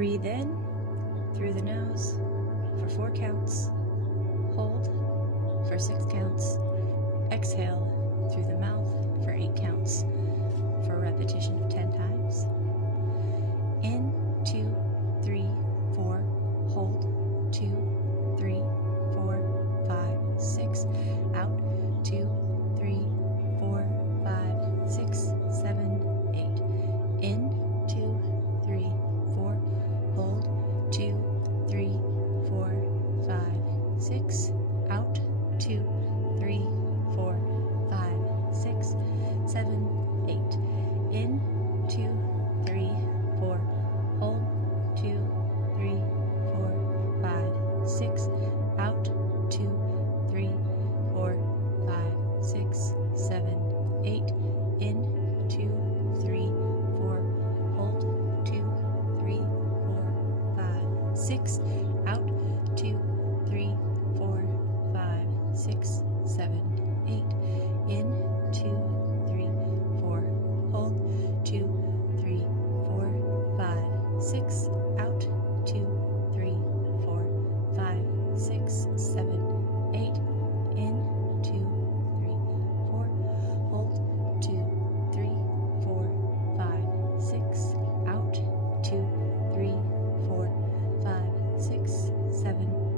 Breathe in through the nose for 4 counts. Hold for 6 counts. Exhale through the mouth for 8 counts for a repetition of 10 times. In, 2, 3, 4. Hold, 2, 3, 4, 5, 6. Out, 2, 3, 4, 5, 6, 7, 8. In, 2, 3, 4. Hold, 2, 3, 4, 5, 6. Out, 2, 3, 4, 5, 6, 7, 8. In, 2, 3, 4. Hold, 2, 3, 4, 5, 6. Out, 2, 3, 4, 5, 6, 7, 8. In, 2, 3, 4. Hold, 2, 3, 4, 5, 6. Out, 2, 3, 4, 5, 6, 7, 8. In, 2, 3, 4. Hold, 2, 3, 4, 5, 6. Out, 2, 3, 4, 5, 6, 7, 8. In, 2, 3, 4. Hold, 2, 3, 4, 5, 6. Out, 2, 3, 4, 5, 6, 7,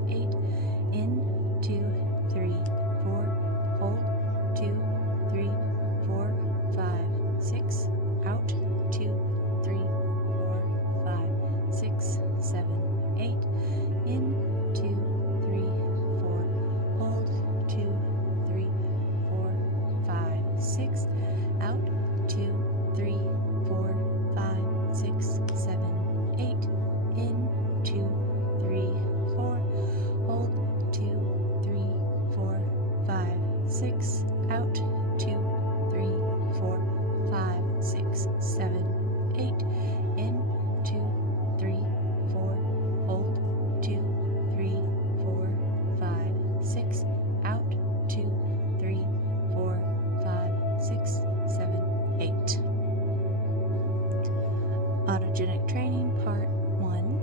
8. In, 2, 3, 4. Hold, 2, 3, 4, 5, 6. Out, 2, 3, 4, 5, 6, 7, 8. In, 2, 3, 4. Hold, 2, 3, 4, 5, 6. Out, 2, 3, 4, 5, 6, 7, 8. In, 2, 3, 4. Hold, 2, 3, 4, 5, 6. Out, 2, 3, 4, 5, 6, 7, 8. In, 2, 3, 4. Hold, 2, 3, 4, 5, 6. Out, 2, 3, 4, 5, 6, 7, 8. Autogenic training part 1.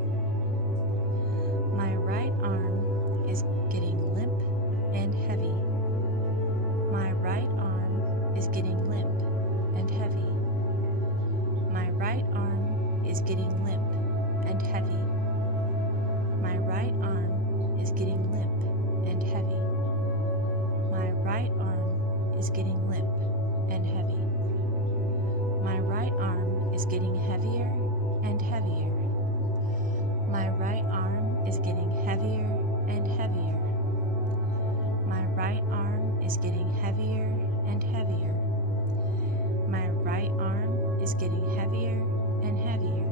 My right arm is getting limp and heavy. My right arm is getting limp and heavy. My right arm is getting limp and heavy. My right arm is getting limp and heavy. My right arm is getting limp and heavy. My right arm is getting heavier and heavier. My right arm is getting heavier and heavier. My right arm is getting heavier and heavier. My right arm is getting heavier and heavier.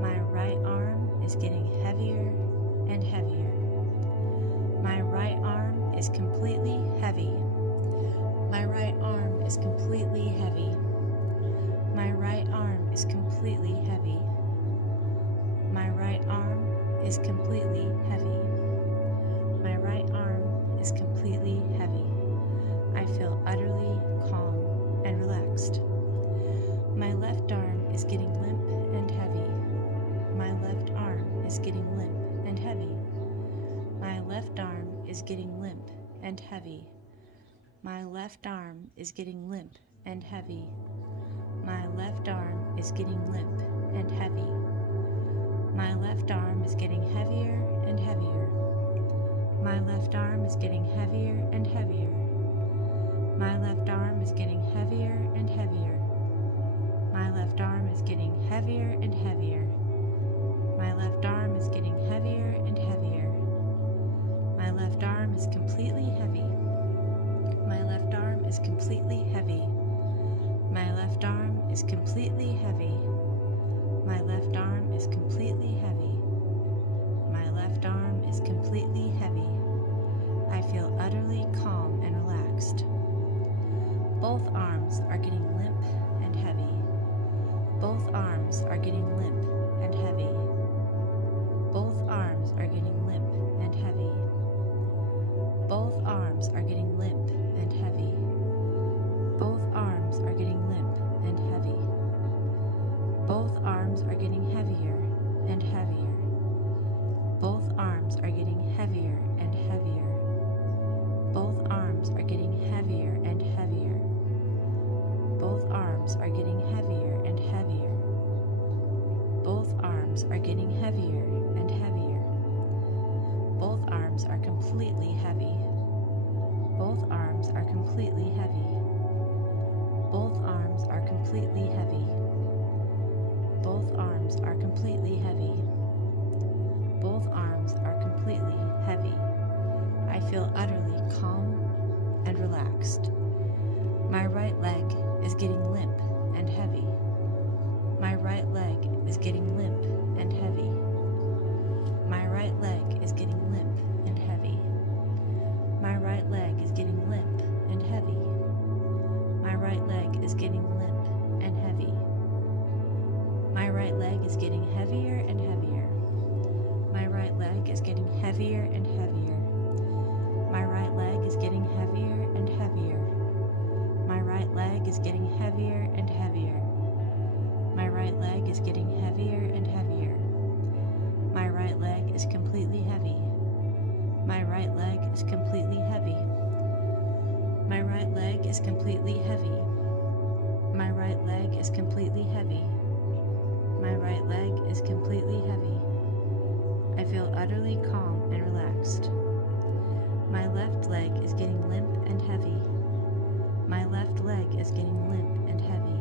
My right arm is getting heavier and heavier. My right arm is completely heavy. My right arm is completely heavy. My right arm is completely heavy. My right arm is completely heavy. My right arm is completely heavy. I feel utterly calm and relaxed. My left arm is getting limp and heavy. My left arm is getting limp and heavy. My left arm is getting limp and heavy. My left arm is getting limp and heavy. My left arm is getting limp and heavy. My left arm is getting heavier and heavier. My left arm is getting heavier and heavier. My left arm is getting heavier and heavier. My left arm is getting heavier and heavier. My left arm is getting heavier and heavier. My left arm is completely heavy. My left arm is completely heavy. My left arm is completely heavy. My left arm is completely heavy. My left arm is completely heavy. I feel utterly calm and relaxed. Both arms are getting limp and heavy. Both arms are getting limp and heavy. Both arms are getting limp and heavy. Both arms are getting limp and heavy. Both arms are getting limp and heavy. Both arms are getting heavier and heavier. Both arms are getting heavier and heavier. Both arms are getting heavier and heavier. Both arms are getting heavier and heavier. Both arms are getting heavier and heavier. Both arms are completely heavy. Both arms are completely heavy. Both arms are completely heavy. Both arms are completely heavy. Both arms are completely heavy. I feel utterly calm and relaxed. My right leg is getting limp and heavy. My right leg is getting limp and heavy. My right leg is getting limp and heavy. My right leg is getting limp and heavy. My right leg is getting limp and heavy. My right leg is getting heavier and heavier. My right leg is getting heavier and heavier. My right leg is getting heavier and heavier. My right leg is getting heavier and heavier. My right leg is getting heavier and heavier. My right leg is completely heavy. My right leg is completely heavy. My right leg is completely heavy. My right leg is completely heavy. My right leg is completely heavy. I feel utterly calm and relaxed. My left leg is getting limp and heavy. My left leg is getting limp and heavy.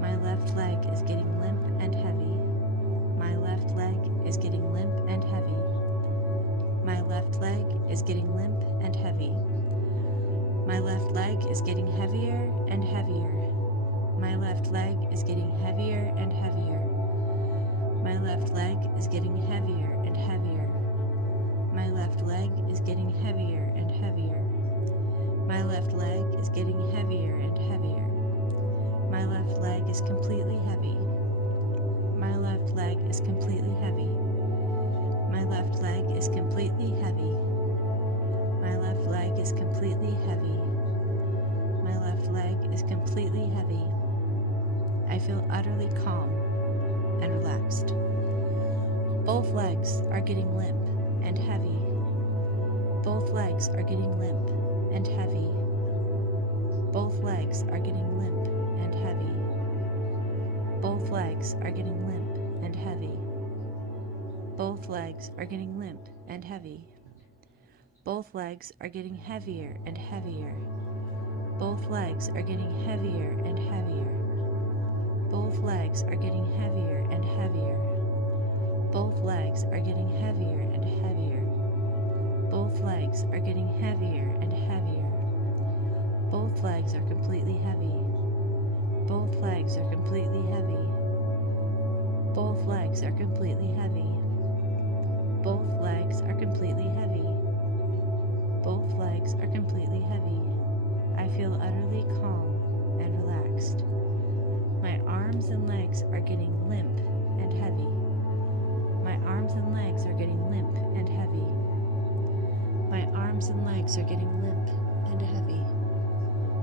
My left leg is getting limp and heavy. My left leg is getting limp and heavy. My left leg is getting limp and heavy. My left leg is getting heavier and heavier. My left leg is getting heavier and heavier. My left leg is getting heavier and heavier. My left leg is getting heavier and heavier. My left leg is getting heavier and heavier. My left leg is completely heavy. My left leg is completely heavy. My left leg is completely heavy. My left leg is completely heavy. My left leg is completely heavy. I feel utterly calm and relaxed. Both legs are getting limp and heavy. Both legs are getting limp and heavy. Both legs are getting limp and heavy. Both legs are getting limp and heavy. Both legs are getting limp and heavy. Both legs are getting heavier and heavier. Both legs are getting heavier and heavier. Both legs are getting heavier and heavier. Both legs are getting heavier and heavier. Both legs are getting heavier and heavier. Both legs are completely heavy. Both legs are completely heavy. Both legs are completely heavy. Both legs are completely heavy. Both legs are completely heavy. I feel utterly calm and relaxed. My arms and legs are getting limp and heavy. My arms and legs are getting limp and heavy. My arms and legs are getting limp and heavy.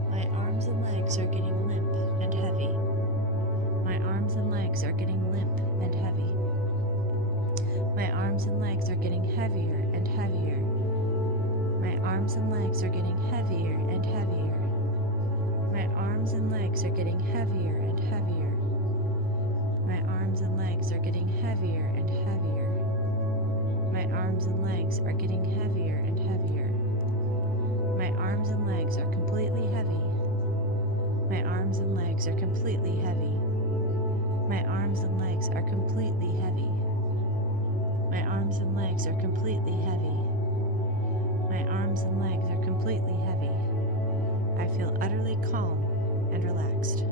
My arms and legs are getting limp and heavy. My arms and legs are getting limp and heavy. My arms and legs are getting heavier and heavier. My arms and legs are getting heavier and heavier. My arms and legs are getting heavier and heavier. My arms and legs are getting heavier and heavier. My arms and legs are getting heavier and heavier. My arms and legs are completely heavy. My arms and legs are completely heavy. My arms and legs are completely heavy. My arms and legs are completely heavy. My arms and legs are completely heavy. I feel utterly calm and relaxed.